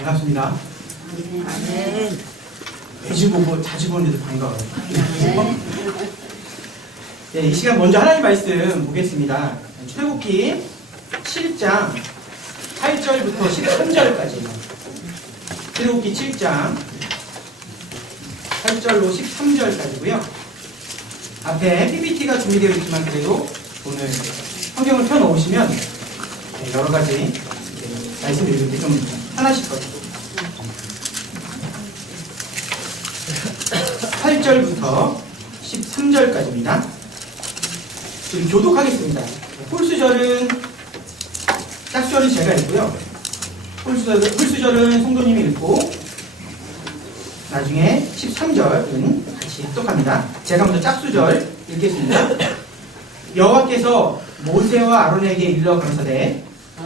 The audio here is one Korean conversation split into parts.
반갑습니다. 네. 매주 보고 자주 보는데도 반가워요. 네, 이 시간 먼저 하나님 말씀 보겠습니다. 출애굽기 7장 8절부터 13절까지. 출애굽기 7장 8절로 13절까지고요. 앞에 PPT가 준비되어 있지만 그래도 오늘 성경을 펴놓으시면 여러 가지 말씀드리는 게 좀 편하실 거예요. 8절부터 13절까지입니다. 지금 교독하겠습니다. 홀수절은 짝수절은 제가 읽고요. 홀수절은 성도님이 읽고 나중에 13절은 같이 합독합니다. 제가 먼저 짝수절 읽겠습니다. 여호와께서 모세와 아론에게 일러 가라사대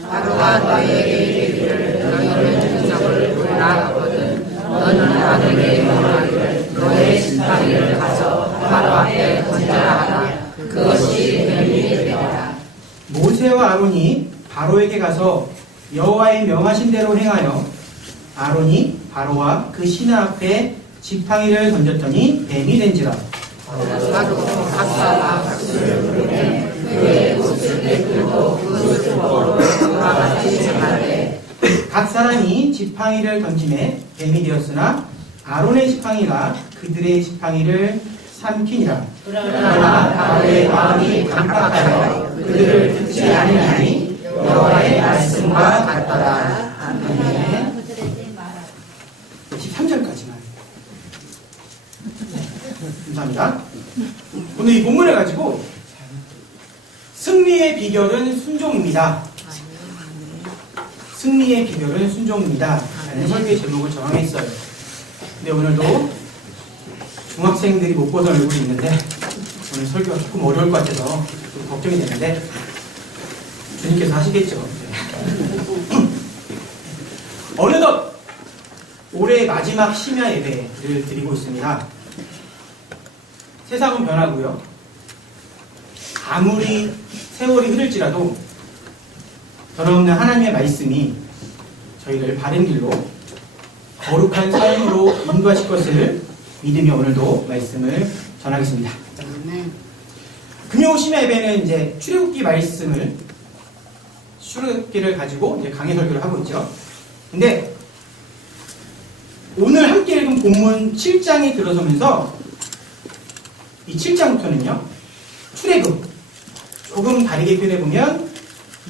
바로가 너희에게 이르기를 너희는 기적을 보라 하거든 너는 아론에게 말하기를 너의 지팡이를 가져 바로 앞에 던져라 하라. 그것이 뱀이 되리라. 모세와 아론이 바로에게 가서 여호와의 명하신 대로 행하여 아론이 바로와 그 신하 앞에 지팡이를 던졌더니 뱀이 된지라. 바로 각사와 각수를 부르되 그의 옷을 내끌고 그것을 보러 그와 같이 생활해. 각 사람이 지팡이를 던짐에 뱀이 되었으나 아론의 지팡이가 그들의 지팡이를 삼키니라. 그러나 바로의 마음이 강팍하여 그들을 듣지 아니하니 여호와의 말씀과 같더라. 아멘. 13절까지만. 감사합니다. 오늘 이 본문을 가지고 승리의 비결은 순종입니다. 승리의 비결은 순종입니다. 라는 설교의 제목을 정했어요. 근데 오늘도 중학생들이 못 보던 얼굴이 있는데 오늘 설교가 조금 어려울 것 같아서 좀 걱정이 되는데 주님께서 하시겠죠. 어느덧 올해 마지막 심야 예배를 드리고 있습니다. 세상은 변하고요. 아무리 세월이 흐를지라도 변함없는 하나님의 말씀이 저희를 바른 길로 거룩한 삶으로 인도하실 것을 믿으며 오늘도 말씀을 전하겠습니다. 금요 심야 예배는 이제 출애굽기를 가지고 이제 강해 설교를 하고 있죠. 근데 오늘 함께 읽은 본문 7장에 들어서면서 이 7장부터는요, 출애굽, 조금 다르게 표현해보면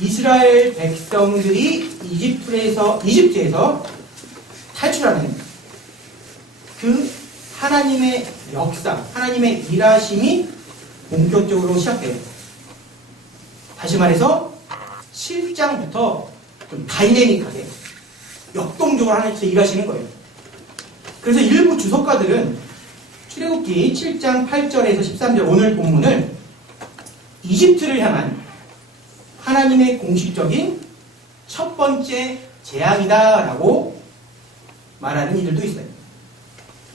이스라엘 백성들이 이집트에서 탈출하는 그 하나님의 역사, 하나님의 일하심이 본격적으로 시작돼요. 다시 말해서 7장부터 좀 다이내믹하게 역동적으로 하나님께서 일하시는 거예요. 그래서 일부 주석가들은 출애굽기 7장 8절에서 13절 오늘 본문을 이집트를 향한 하나님의 공식적인 첫 번째 재앙이다라고 말하는 이들도 있어요.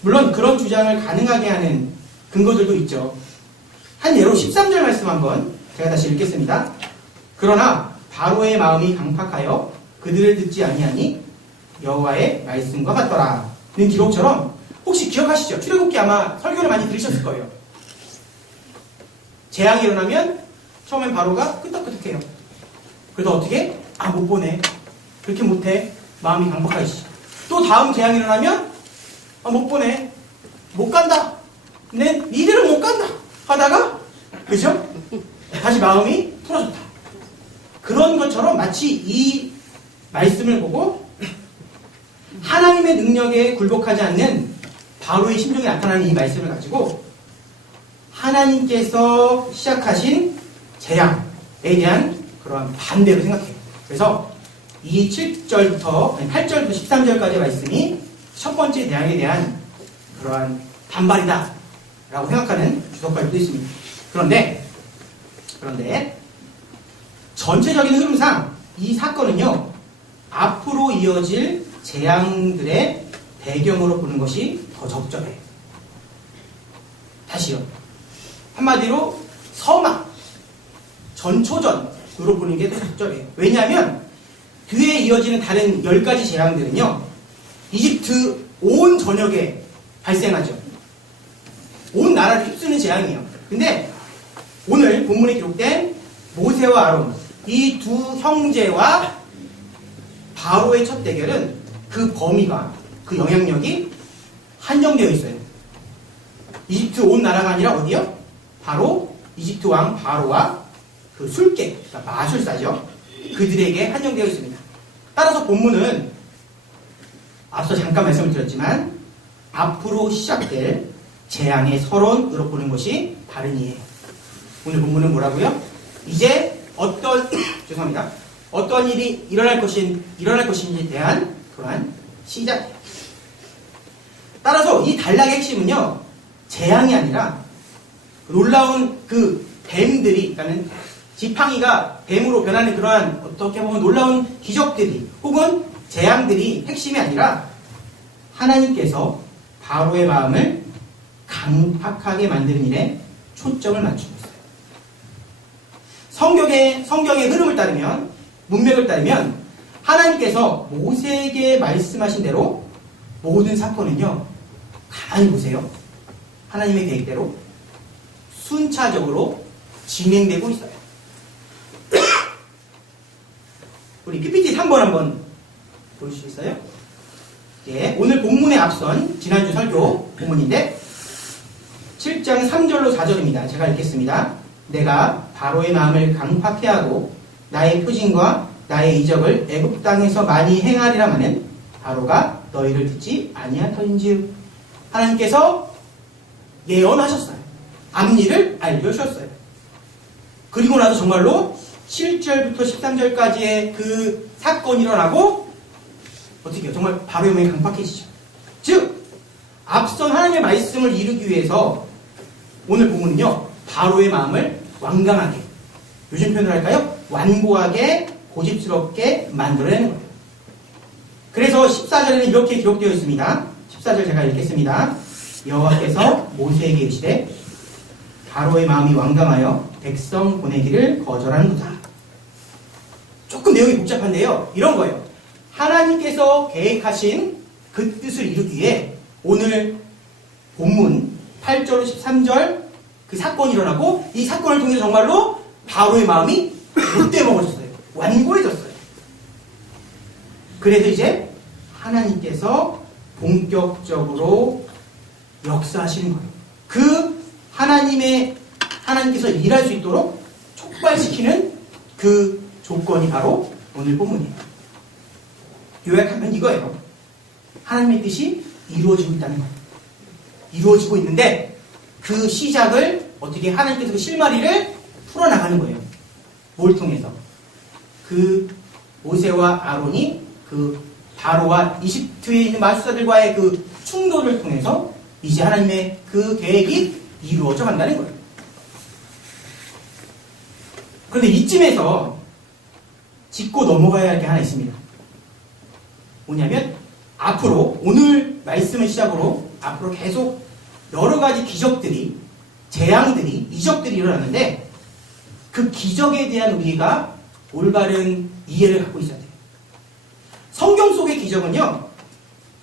물론 그런 주장을 가능하게 하는 근거들도 있죠. 한 예로 13절 말씀 한번 제가 다시 읽겠습니다. 그러나 바로의 마음이 강팍하여 그들을 듣지 아니하니 여호와의 말씀과 같더라. 는 기록처럼 혹시 기억하시죠? 출애굽기 아마 설교를 많이 들으셨을 거예요. 재앙이 일어나면 처음엔 바로가 끄떡끄떡해요. 그래서 어떻게? 못 보네. 그렇게 못해. 마음이 강팍하시죠. 또 다음 재앙이 일어나면 못 보네. 못 간다. 니들은 못 간다. 하다가 그죠? 다시 마음이 풀어졌다. 그런 것처럼 마치 이 말씀을 보고 하나님의 능력에 굴복하지 않는 바로의 심정이 나타나는 이 말씀을 가지고 하나님께서 시작하신 재앙에 대한 그러한 반대로 생각해요. 그래서 이 8절부터 13절까지의 말씀이 첫 번째 재앙에 대한 그러한 반발이다 라고 생각하는 주석가들도 있습니다. 그런데 전체적인 흐름상 이 사건은요, 앞으로 이어질 재앙들의 배경으로 보는 것이 더 적절해요. 다시요. 한마디로 서막, 전초전으로 보는 게 더 적절해요. 왜냐하면 뒤에 이어지는 다른 10가지 재앙들은요, 이집트 온 전역에 발생하죠. 온 나라를 휩쓰는 재앙이에요. 근데 오늘 본문에 기록된 모세와 아론, 이 두 형제와 바로의 첫 대결은 그 범위가, 그 영향력이 한정되어 있어요. 이집트 온 나라가 아니라 어디요? 바로 이집트 왕 바로와 그 술객, 그러니까 마술사죠. 그들에게 한정되어 있습니다. 따라서 본문은 앞서 잠깐 말씀을 드렸지만 앞으로 시작될 재앙의 서론으로 보는 것이 바르니에요. 오늘 본문은 뭐라고요? 이제 죄송합니다. 어떤 일이 일어날 것인지에 대한 그러한 시작. 따라서 이 단락의 핵심은요, 재앙이 아니라 놀라운 그 뱀들이, 그러니까 지팡이가 뱀으로 변하는 그러한 어떻게 보면 놀라운 기적들이 혹은 재앙들이 핵심이 아니라 하나님께서 바로의 마음을 강팍하게 만드는 일에 초점을 맞추고 있어요. 성경의 흐름을 따르면, 문맥을 따르면 하나님께서 모세에게 말씀하신 대로 모든 사건은요, 가만히 보세요. 하나님의 계획대로 순차적으로 진행되고 있어요. 우리 PPT 3번 한번 보실 수 있어요? 예, 오늘 본문에 앞선 지난주 설교 본문인데 7장 3절로 4절입니다. 제가 읽겠습니다. 내가 바로의 마음을 강팍해 하고 나의 표징과 나의 이적을 애굽 땅에서 많이 행하리라마는 바로가 너희를 듣지 아니하더인즉. 하나님께서 예언하셨어요. 앞일을 알려주셨어요. 그리고 나서 정말로 7절부터 13절까지의 그 사건이 일어나고 어떻게 해요? 정말 바로의 마음이 강팍해지죠. 즉 앞선 하나님의 말씀을 이루기 위해서 오늘 본문은요, 바로의 마음을 완강하게, 요즘 표현을 할까요? 완고하게, 고집스럽게 만들어내는 거예요. 그래서 14절에는 이렇게 기록되어 있습니다. 14절 제가 읽겠습니다. 여호와께서 모세에게 이르시되 바로의 마음이 완강하여 백성 보내기를 거절하는도다. 조금 내용이 복잡한데요, 이런 거예요. 하나님께서 계획하신 그 뜻을 이루기 위해 오늘 본문 8절 13절 그 사건이 일어나고 이 사건을 통해서 정말로 바로의 마음이 못돼 먹어졌어요. 완고해졌어요. 그래서 이제 하나님께서 본격적으로 역사하시는 거예요. 그 하나님께서 일할 수 있도록 촉발시키는 그 조건이 바로 오늘 본문이에요. 요약하면 이거예요. 하나님의 뜻이 이루어지고 있다는 거예요. 이루어지고 있는데 그 시작을 어떻게 하나님께서 그 실마리를 풀어나가는 거예요. 뭘 통해서? 그 모세와 아론이 그 바로와 이집트에 있는 마술사들과의 그 충돌을 통해서 이제 하나님의 그 계획이 이루어져 간다는 거예요. 그런데 이쯤에서 짚고 넘어가야 할 게 하나 있습니다. 뭐냐면 앞으로 오늘 말씀을 시작으로 앞으로 계속 여러 가지 기적들이, 재앙들이, 이적들이 일어나는데 그 기적에 대한 우리가 올바른 이해를 갖고 있어야 돼요. 성경 속의 기적은요,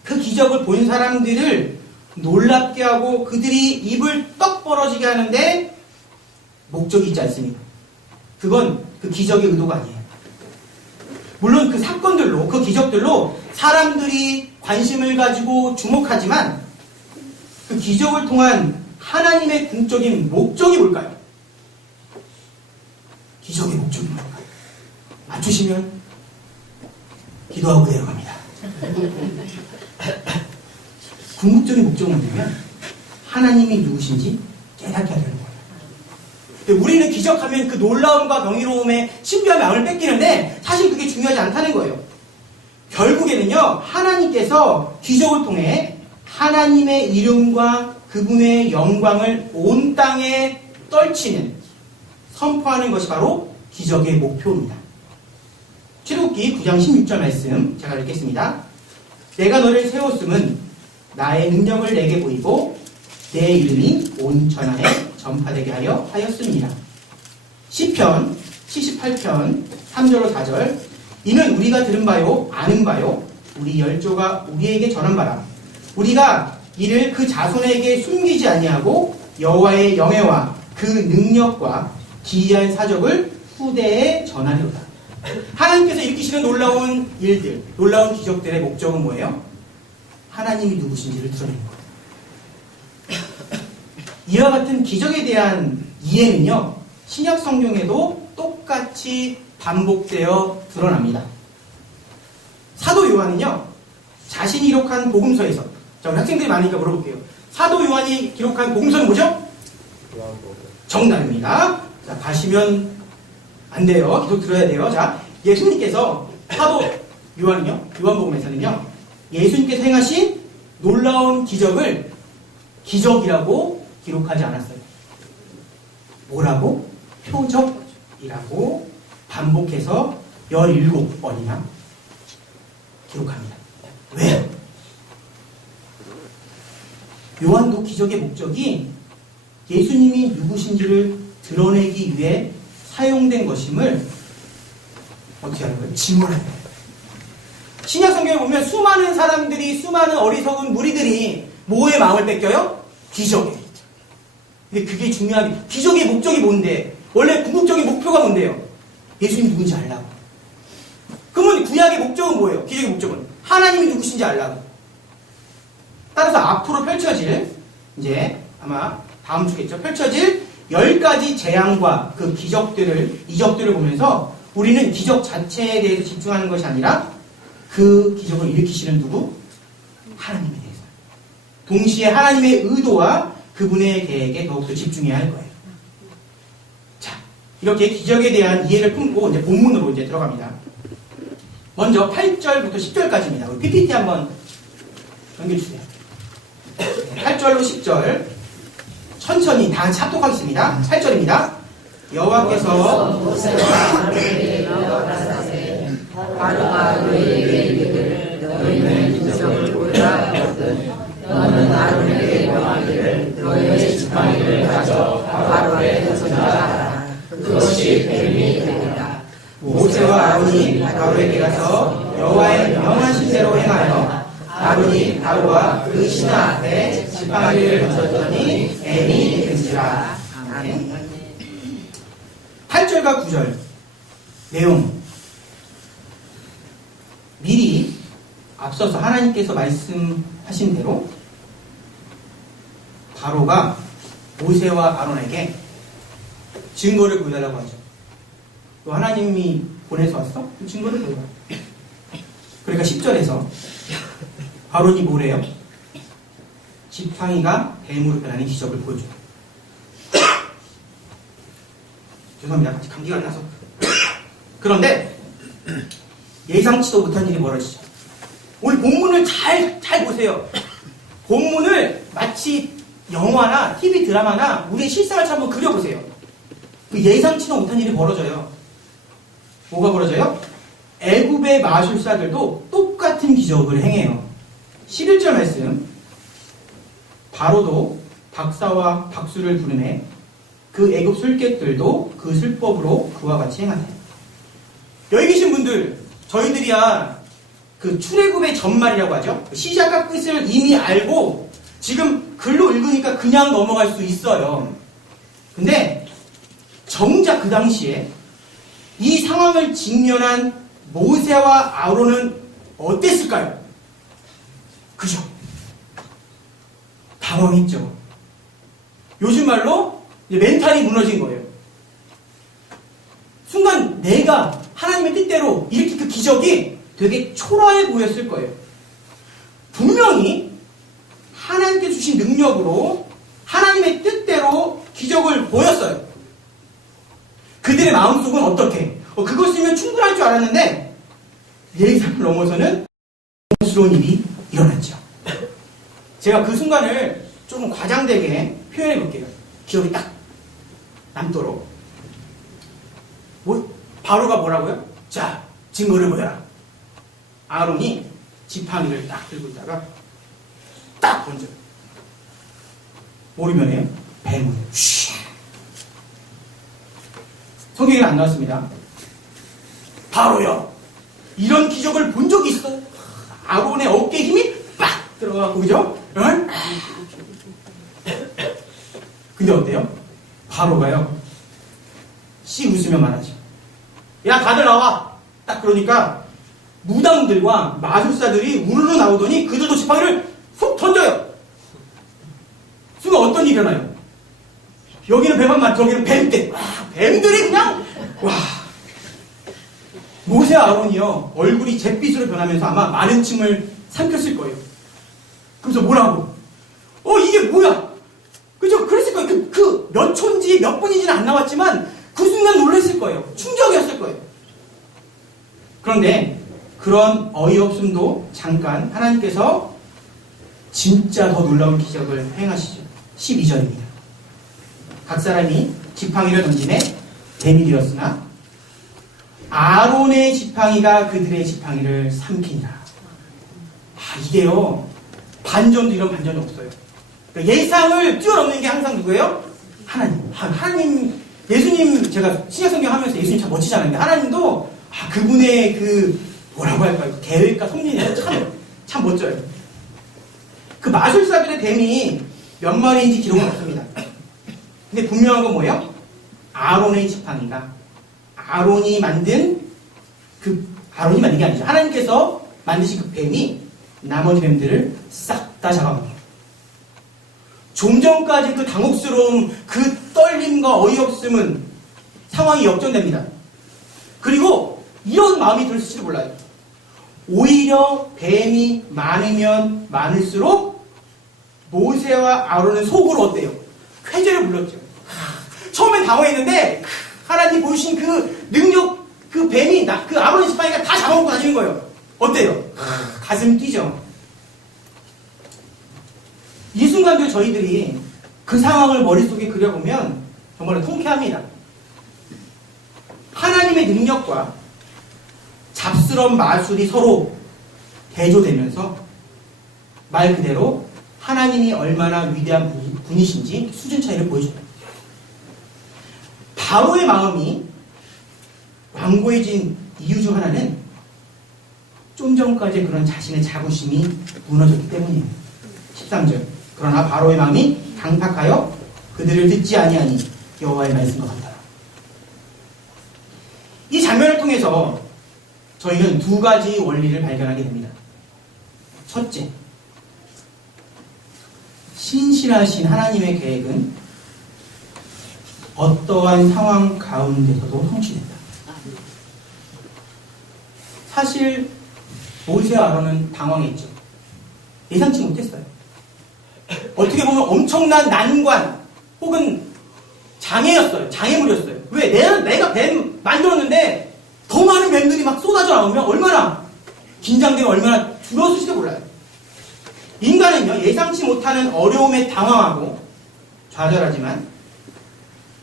그 기적을 본 사람들을 놀랍게 하고 그들이 입을 떡 벌어지게 하는데 목적이 있지 않습니다. 그건 그 기적의 의도가 아니에요. 물론 그 사건들로, 그 기적들로 사람들이 관심을 가지고 주목하지만 그 기적을 통한 하나님의 궁적인 목적이 뭘까요? 기적의 목적이 뭘까요? 맞추시면 기도하고 내려갑니다. 궁극적인 목적은 뭐냐면 하나님이 누구신지 깨닫게 하려는 거예요. 근데 우리는 기적하면 그 놀라움과 명예로움에 신비한 마음을 뺏기는데 사실 그게 중요하지 않다는 거예요. 결국에는요, 하나님께서 기적을 통해 하나님의 이름과 그분의 영광을 온 땅에 떨치는, 선포하는 것이 바로 기적의 목표입니다. 출애굽기 9장 16절 말씀 제가 읽겠습니다. 내가 너를 세웠음은 나의 능력을 내게 보이고 내 이름이 온 천하에 전파되게 하였습니다. 시편 78편 3절로 4절. 이는 우리가 들은 바요 아는 바요 우리 열조가 우리에게 전한 바라. 우리가 이를 그 자손에게 숨기지 아니하고 여호와의 영예와 그 능력과 기이한 사적을 후대에 전하리로다. 하나님께서 일으키시는 놀라운 일들, 놀라운 기적들의 목적은 뭐예요? 하나님이 누구신지를 드러내는 거예요. 이와 같은 기적에 대한 이해는요, 신약 성경에도 똑같이 반복되어 드러납니다. 사도 요한은요, 자신이 기록한 복음서에서, 자, 우리 학생들이 많으니까 물어볼게요. 사도 요한이 기록한 복음서는 뭐죠? 정답입니다. 자, 가시면 안 돼요. 계속 들어야 돼요. 자, 예수님께서 사도 요한은요, 요한복음에서는요, 예수님께서 행하신 놀라운 기적을 기적이라고 기록하지 않았어요. 뭐라고? 표적이라고 반복해서 17번이나 기록합니다. 왜? 요한도 기적의 목적이 예수님이 누구신지를 드러내기 위해 사용된 것임을 어떻게 하는 거예요? 증언하는 거예요. 신약 성경에 보면 수많은 사람들이, 수많은 어리석은 무리들이 뭐의 마음을 뺏겨요? 기적에. 근데 그게 중요하게, 기적의 목적이 뭔데? 원래 궁극적인 목표가 뭔데요? 예수님이 누군지 알라고. 그러면 구약의 목적은 뭐예요? 기적의 목적은 하나님이 누구신지 알라고. 따라서 앞으로 펼쳐질, 이제 아마 다음 주겠죠, 펼쳐질 10가지 재앙과 그 이적들을 보면서 우리는 기적 자체에 대해서 집중하는 것이 아니라 그 기적을 일으키시는 누구? 하나님에 대해서. 동시에 하나님의 의도와 그분의 계획에 더욱더 집중해야 할 거예요. 자, 이렇게 기적에 대한 이해를 품고 이제 본문으로 이제 들어갑니다. 먼저 8절부터 10절까지입니다. 우리 PPT 한번 넘겨주세요. 8절로 10절 천천히 다 같이 합독하겠습니다. 8절입니다. 여호와께서 바로가 너희에게 이르기를 너희는 기적을 보이라 하거든 너는 아론에게 명하기를 너희의 지팡이를 가져 바로 앞에 전달하라. 그것이 뱀이 되리라. 모세와 아론이 바로에게 가서 여호와의 명하신 대로 행하여 아론이 바로와 그 신하 앞에 지팡이를 던졌더니 뱀이 된지라. 아멘. 8절과 9절 내용, 미리 앞서서 하나님께서 말씀하신 대로 바로가 모세와 아론에게 증거를 보여달라고 하죠. 또 하나님이 보내서 왔어? 그 증거를 보여라. 그러니까 10절에서 아론이 뭐래요? 지팡이가 뱀으로 변하는 기적을 보여줘요. 죄송합니다. 같이 감기가 안 나서. 그런데 예상치도 못한 일이 벌어지죠. 오늘 본문을 잘 보세요. 본문을 마치 영화나 TV 드라마나 우리의 실생활을 한번 그려보세요. 그 예상치도 못한 일이 벌어져요. 뭐가 벌어져요? 애굽의 마술사들도 똑같은 기적을 행해요. 11절 말씀, 바로도 박사와 박수를 부르매 그 애굽 술객들도 그 술법으로 그와 같이 행하네. 여기 계신 분들, 저희들이야 그 출애굽의 전말이라고 하죠. 시작과 끝을 이미 알고 지금 글로 읽으니까 그냥 넘어갈 수 있어요. 근데 정작 그 당시에 이 상황을 직면한 모세와 아론은 어땠을까요? 그죠? 당황했죠. 요즘 말로 멘탈이 무너진 거예요. 순간 내가 하나님의 뜻대로 일으킨 그 기적이 되게 초라해 보였을 거예요. 분명히 하나님께 주신 능력으로 하나님의 뜻대로 기적을 보였어요. 그들의 마음속은 어떻게? 그것이면 충분할 줄 알았는데 예상을 넘어서는 부끄러운 일이 일어났죠. 제가 그 순간을 조금 과장되게 표현해 볼게요. 기억이 딱 남도록. 바로가 뭐라고요? 자, 증거를 보여라. 아론이 지팡이를 딱 들고 있다가 딱 던져요. 모르면요, 뱀을 쉬. 성경에는 안 나왔습니다. 바로요, 이런 기적을 본 적이 있어? 아론의 어깨에 힘이 빡 들어가고, 그죠? 응? 근데 어때요? 바로가요. 씩 웃으며 말하죠. 야, 다들 나와! 딱 그러니까 무당들과 마술사들이 우르르 나오더니 그들도 지팡이를 훅 던져요. 순간 어떤 일이 일어나요? 여기는 뱀만 많죠. 저기는 뱀들. 뱀들이 그냥 와. 모세와 아론이요. 얼굴이 잿빛으로 변하면서 아마 많은 침을 삼켰을 거예요. 그래서 뭐라고? 이게 뭐야? 그죠? 그랬을 거예요. 그 몇 초인지 몇 분인지는 안 나왔지만 그 순간 놀랐을 거예요. 충격이었을 거예요. 그런데 그런 어이없음도 잠깐 하나님께서 진짜 더 놀라운 기적을 행하시죠. 12절입니다. 각 사람이 지팡이를 던짐에 뱀이 되었으나 아론의 지팡이가 그들의 지팡이를 삼키니라. 이게요. 반전도 이런 반전이 없어요. 그러니까 예상을 뛰어넘는 게 항상 누구예요? 하나님. 하나님, 예수님, 제가 신약성경 하면서 예수님 참 멋지잖아요. 근데 하나님도 그분의 뭐라고 할까요? 계획과 섭리는 참 멋져요. 그 마술사들의 뱀이 몇 마리인지 기록은 없습니다. 근데 분명한 건 뭐예요? 아론의 지팡이가 아론이 만든 아론이 만든 게 아니죠. 하나님께서 만드신 그 뱀이 나머지 뱀들을 싹 다 잡아먹어요. 좀 전까지 그 당혹스러움, 그 떨림과 어이없음은 상황이 역전됩니다. 그리고 이런 마음이 들을지도 몰라요. 오히려 뱀이 많으면 많을수록 모세와 아론은 속으로 어때요? 쾌재를 불렀죠. 처음엔 당황했는데 하나님 보여주신 그 능력, 그 뱀이 그 아론의 지팡이가 다 잡아먹고 다니는 거예요. 어때요? 가슴 뛰죠. 이 순간도 저희들이 그 상황을 머릿속에 그려보면 정말 통쾌합니다. 하나님의 능력과 잡스러운 마술이 서로 대조되면서 말 그대로 하나님이 얼마나 위대한 분이신지 수준 차이를 보여줍니다. 바로의 마음이 완고해진 이유 중 하나는 좀 전까지 그런 자신의 자부심이 무너졌기 때문이에요. 13절. 그러나 바로의 마음이 강팍하여 그들을 듣지 아니하니 여호와의 말씀과 같더라. 이 장면을 통해서 저희는 두 가지 원리를 발견하게 됩니다. 첫째, 신실하신 하나님의 계획은 어떠한 상황 가운데서도 성취된다. 사실 모세와 아론은 당황했죠. 예상치 못했어요. 어떻게 보면 엄청난 난관 혹은 장애였어요. 장애물이었어요. 왜? 내가 뱀 만들었는데 더 많은 뱀들이 막 쏟아져 나오면 얼마나 긴장되고 얼마나 두려웠을지도 몰라요. 인간은요, 예상치 못하는 어려움에 당황하고 좌절하지만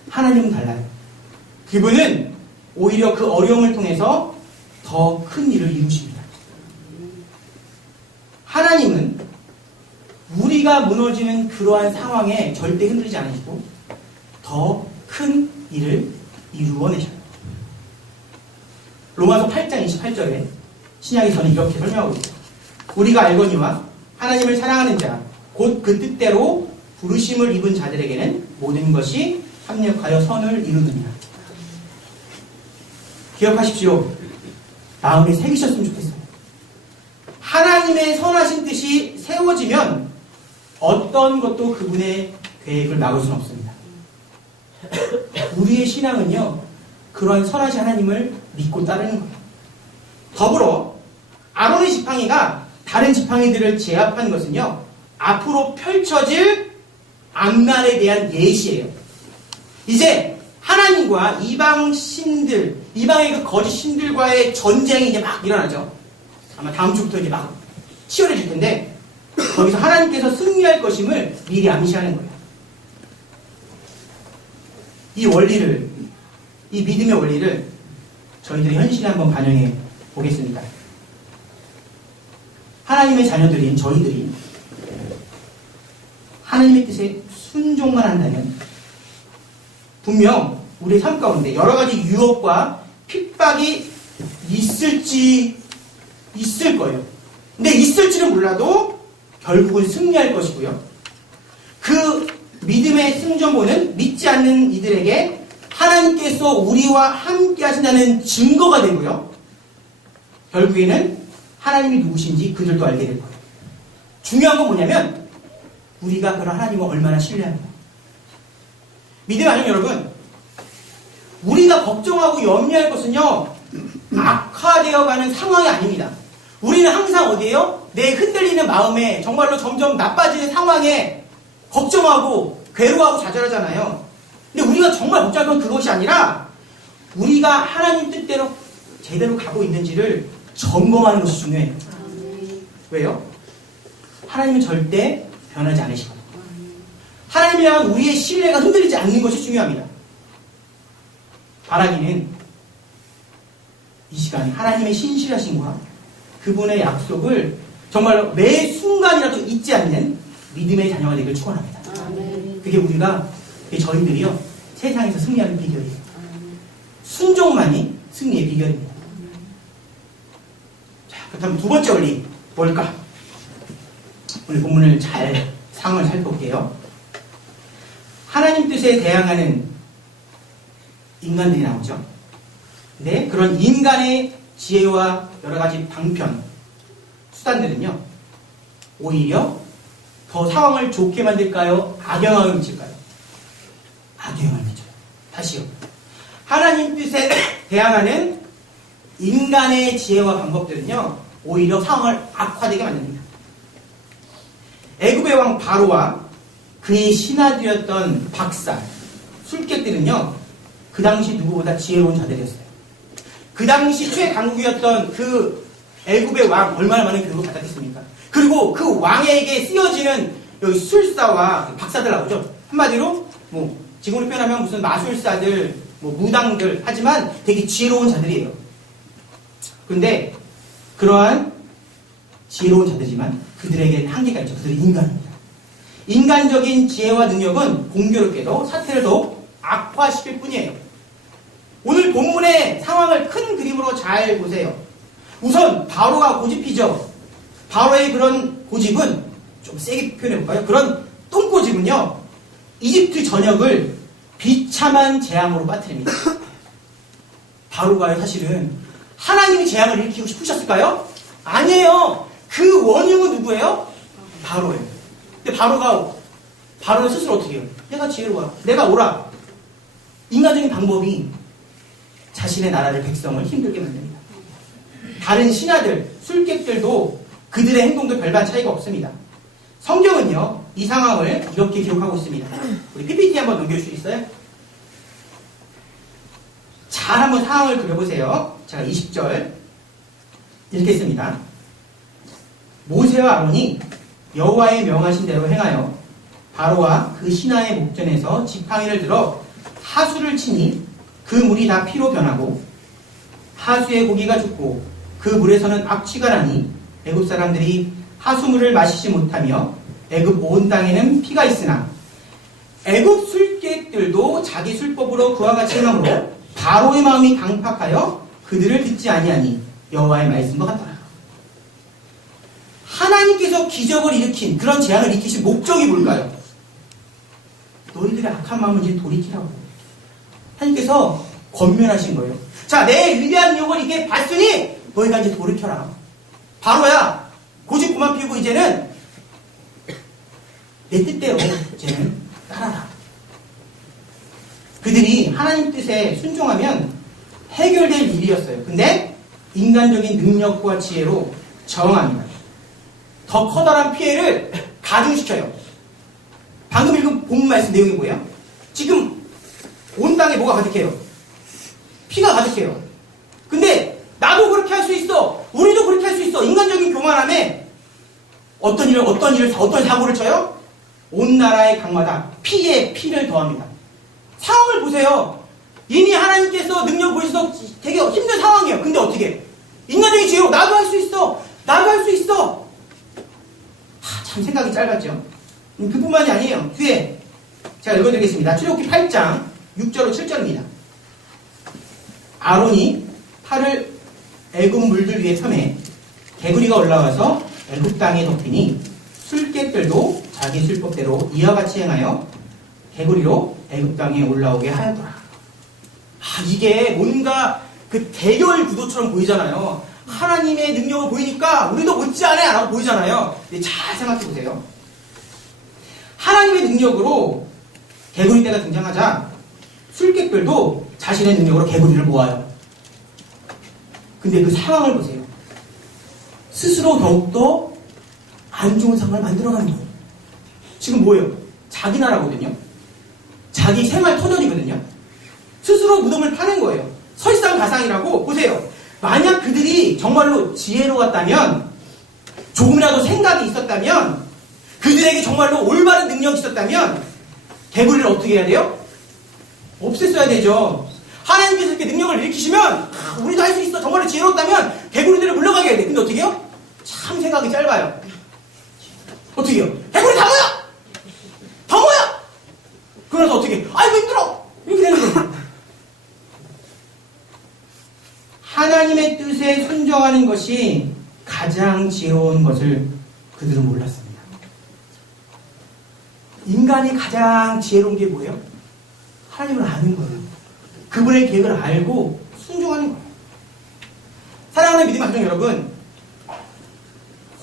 하나님은 달라요. 그분은 오히려 그 어려움을 통해서 더 큰 일을 이루십니다. 하나님은 우리가 무너지는 그러한 상황에 절대 흔들리지 않으시고 더 큰 일을 이루어내셔요. 로마서 8장 28절에 신약에서는 이렇게 설명하고 있어요. 우리가 알거니와 하나님을 사랑하는 자, 곧 그 뜻대로 부르심을 입은 자들에게는 모든 것이 합력하여 선을 이루느니라. 기억하십시오. 마음에 새기셨으면 좋겠어요. 하나님의 선하신 뜻이 세워지면 어떤 것도 그분의 계획을 막을 수는 없습니다. 우리의 신앙은요, 그러한 선하신 하나님을 믿고 따르는 거예요. 더불어 아론의 지팡이가 다른 지팡이들을 제압한 것은요, 앞으로 펼쳐질 앞날에 대한 예시예요. 이제 하나님과 이방 신들, 이방의 그 거짓 신들과의 전쟁이 이제 막 일어나죠. 아마 다음 주부터 이제 막 치열해질 텐데, 거기서 하나님께서 승리할 것임을 미리 암시하는 거예요. 이 원리를, 이 믿음의 원리를 저희들의 현실에 한번 반영해 보겠습니다. 하나님의 자녀들인 저희들이 하나님의 뜻에 순종만 한다면 분명 우리의 삶 가운데 여러 가지 유혹과 핍박이 있을 거예요. 근데 있을지는 몰라도 결국은 승리할 것이고요. 그 믿음의 승전보는 믿지 않는 이들에게 하나님께서 우리와 함께 하신다는 증거가 되고요. 결국에는 하나님이 누구신지 그들도 알게 될 거예요. 중요한 건 뭐냐면 우리가 그런 하나님을 얼마나 신뢰하는가. 믿음의 가족 여러분, 우리가 걱정하고 염려할 것은요, 악화되어가는 상황이 아닙니다. 우리는 항상 어디에요? 내 흔들리는 마음에 정말로 점점 나빠지는 상황에 걱정하고 괴로워하고 좌절하잖아요. 근데 우리가 정말 걱정할 건 그것이 아니라 우리가 하나님 뜻대로 제대로 가고 있는지를 점검하는 것이 중요해요. 왜요? 하나님은 절대 변하지 않으시거든요. 하나님에 대한 우리의 신뢰가 흔들리지 않는 것이 중요합니다. 바라기는 이 시간에 하나님의 신실하심과 그분의 약속을 정말로 매 순간이라도 잊지 않는 믿음의 자녀가 되길 축원합니다. 그게 저희들이요 세상에서 승리하는 비결이에요. 순종만이 승리의 비결입니다. 자, 그렇다면 두 번째 원리 뭘까? 오늘 본문을 잘 상황을 살펴볼게요. 하나님 뜻에 대항하는 인간들이 나오죠. 근데 그런 인간의 지혜와 여러 가지 방편, 수단들은요, 오히려 더 상황을 좋게 만들까요? 악영향을 미칠까요? 악영향을 미쳐요. 다시요. 하나님 뜻에 대항하는 인간의 지혜와 방법들은요, 오히려 상황을 악화되게 만듭니다. 애굽의 왕 바로와 그의 신하들이었던 박사, 술객들은요, 그 당시 누구보다 지혜로운 자들이었어요. 그 당시 최강국이었던 그 애굽의 왕 얼마나 많은 교육을 받았겠습니까? 그리고 그 왕에게 쓰여지는 여기 술사와 박사들 나오죠. 한마디로 지금으로 표현하면 무슨 마술사들, 무당들 하지만 되게 지혜로운 자들이에요. 그런데 그러한 지혜로운 자들이지만 그들에게 한계가 있죠. 그들은 인간입니다. 인간적인 지혜와 능력은 공교롭게도 사태를 더욱 악화시킬 뿐이에요. 오늘 본문의 상황을 큰 그림으로 잘 보세요. 우선 바로가 고집이죠. 바로의 그런 고집은 좀 세게 표현해볼까요? 그런 똥고집은요, 이집트 전역을 비참한 재앙으로 빠뜨립니다. 바로가요, 사실은 하나님이 재앙을 일으키고 싶으셨을까요? 아니에요. 그 원흉은 누구예요? 바로예요. 근데 바로는 스스로 어떻게 해요? 내가 지혜로워. 내가 오라. 인간적인 방법이 자신의 나라를, 백성을 힘들게 만듭니다. 다른 신하들, 술객들도 그들의 행동도 별반 차이가 없습니다. 성경은요, 이 상황을 이렇게 기록하고 있습니다. 우리 PPT 한번 넘길 수 있어요? 잘 한번 상황을 그려보세요. 제가 20절 읽겠습니다. 모세와 아론이 여호와의 명하신 대로 행하여 바로와 그 신하의 목전에서 지팡이를 들어 하수를 치니 그 물이 다 피로 변하고 하수의 고기가 죽고 그 물에서는 악취가 나니 애굽 사람들이 하수물을 마시지 못하며 애굽 온 땅에는 피가 있으나 애굽 술객들도 자기 술법으로 그와 같이 행함으로 바로의 마음이 강팍하여 그들을 듣지 아니하니 여호와의 말씀과 같더라. 하나님께서 기적을 일으킨, 그런 재앙을 일으키신 목적이 뭘까요? 너희들의 악한 마음을 이제 돌이키라고. 하나님께서 권면하신 거예요. 자, 내 위대한 능력을 이게 봤으니 너희가 이제 돌이켜라. 바로야, 고집 그만 피우고 이제는 내 뜻대로 이제는 따라라. 그들이 하나님 뜻에 순종하면 해결될 일이었어요. 근데 인간적인 능력과 지혜로 저항합니다. 더 커다란 피해를 가중시켜요. 방금 읽은 본 말씀 내용이 뭐예요? 지금 온 땅에 뭐가 가득해요? 피가 가득해요. 근데 나도 그렇게 할 수 있어. 우리도 그렇게 할 수 있어. 인간적인 교만함에 어떤 사고를 쳐요? 온 나라의 강마다 피에 피를 더합니다. 상황을 보세요. 이미 하나님께서 능력을 보여서 되게 힘든 상황이에요. 근데 어떻게? 인간적인 지혜로 나도 할 수 있어. 나도 할 수 있어. 참 생각이 짧았죠. 그뿐만이 아니에요. 뒤에 제가 읽어드리겠습니다. 출애굽기 8장 6절로 7절입니다. 아론이 팔을 애굽 물들 위에 펴매 개구리가 올라와서 애굽 땅에 덮이니 술객들도 자기 술법대로 이와 같이 행하여 개구리로 애굽 땅에 올라오게 하였더라. 이게 뭔가 그 대결 구도처럼 보이잖아요. 하나님의 능력을 보이니까 우리도 못지않게 안 하고 보이잖아요. 근데 잘 생각해 보세요. 하나님의 능력으로 개구리떼가 등장하자 술객들도 자신의 능력으로 개구리를 모아요. 근데 그 상황을 보세요. 스스로 더욱더 안 좋은 상황을 만들어가는 거예요. 지금 뭐예요? 자기 나라거든요. 자기 생활 터전이거든요. 스스로 무덤을 파는 거예요. 설상가상이라고. 보세요. 만약 그들이 정말로 지혜로웠다면, 조금이라도 생각이 있었다면, 그들에게 정말로 올바른 능력이 있었다면 개구리를 어떻게 해야 돼요? 없앴어야 되죠. 하나님께서 이렇게 능력을 일으키시면 우리도 할 수 있어. 정말로 지혜로웠다면 개구리들을 물러가게 해야 돼. 근데 어떻게 해요? 참 생각이 짧아요. 어떻게 해요? 개구리 다 모여! 더 모여! 그러면서 어떻게 해요? 아이고 힘들어! 이렇게 되는 거예요. 하나님의 뜻에 순종하는 것이 가장 지혜로운 것을 그들은 몰랐습니다. 인간이 가장 지혜로운 게 뭐예요? 하나님을 아는 거예요. 그분의 계획을 알고 순종하는 거예요. 사랑하는 믿음의 가정 여러분,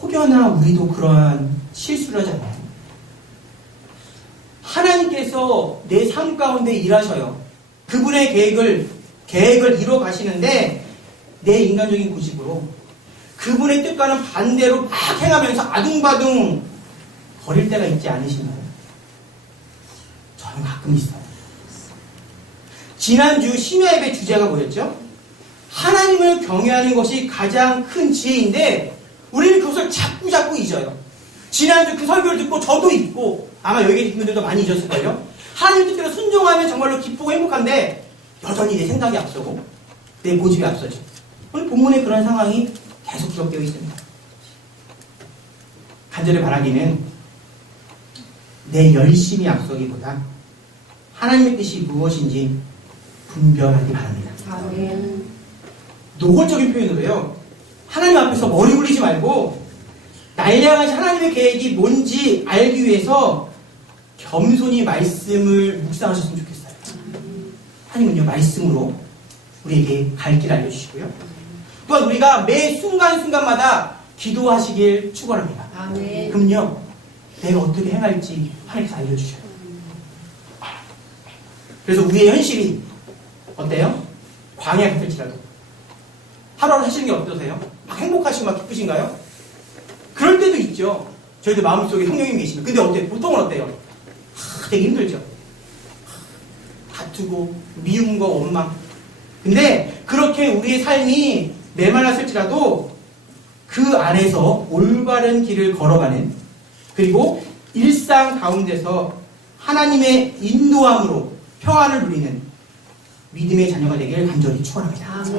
혹여나 우리도 그러한 실수를 하지 않나요? 하나님께서 내 삶 가운데 일하셔요. 그분의 계획을 이뤄 가시는데 내 인간적인 고집으로 그분의 뜻과는 반대로 막 행하면서 아둥바둥 거릴 때가 있지 않으신가요? 저는 가끔 있어요. 지난주 심야 예배 주제가 뭐였죠? 하나님을 경외하는 것이 가장 큰 지혜인데 우리는 그것을 자꾸 잊어요. 지난주 그 설교를 듣고 저도 잊고 아마 여기 계신 분들도 많이 잊었을걸요. 하나님 뜻대로 순종하면 정말로 기쁘고 행복한데 여전히 내 생각이 앞서고 내 고집이 앞서죠. 오늘 본문에 그런 상황이 계속 기록되어 있습니다. 간절히 바라기는 내 열심이 앞서기보다 하나님의 뜻이 무엇인지 분별하기 바랍니다. 아멘. 노골적인 표현으로요. 하나님 앞에서 머리 굴리지 말고 날 향하신 하나님의 계획이 뭔지 알기 위해서 겸손히 말씀을 묵상하셨으면 좋겠어요. 하나님은요, 말씀으로 우리에게 갈 길 알려주시고요. 또한 우리가 매 순간순간마다 기도하시길 축원합니다. 아멘. 그럼요, 내가 어떻게 행할지 하나님께서 알려주셔요. 그래서 우리의 현실이 어때요? 광야 같을지라도 하루하루 하시는 게 어떠세요? 막 행복하시고 막 기쁘신가요? 그럴 때도 있죠. 저희들 마음속에 성령님이 계시면. 근데 어때요? 보통은 어때요? 되게 힘들죠. 다투고 미움과 원망. 근데 그렇게 우리의 삶이 메말랐을지라도 그 안에서 올바른 길을 걸어가는, 그리고 일상 가운데서 하나님의 인도함으로 평안을 누리는 믿음의 자녀가 되길 간절히 축원합니다. 아멘.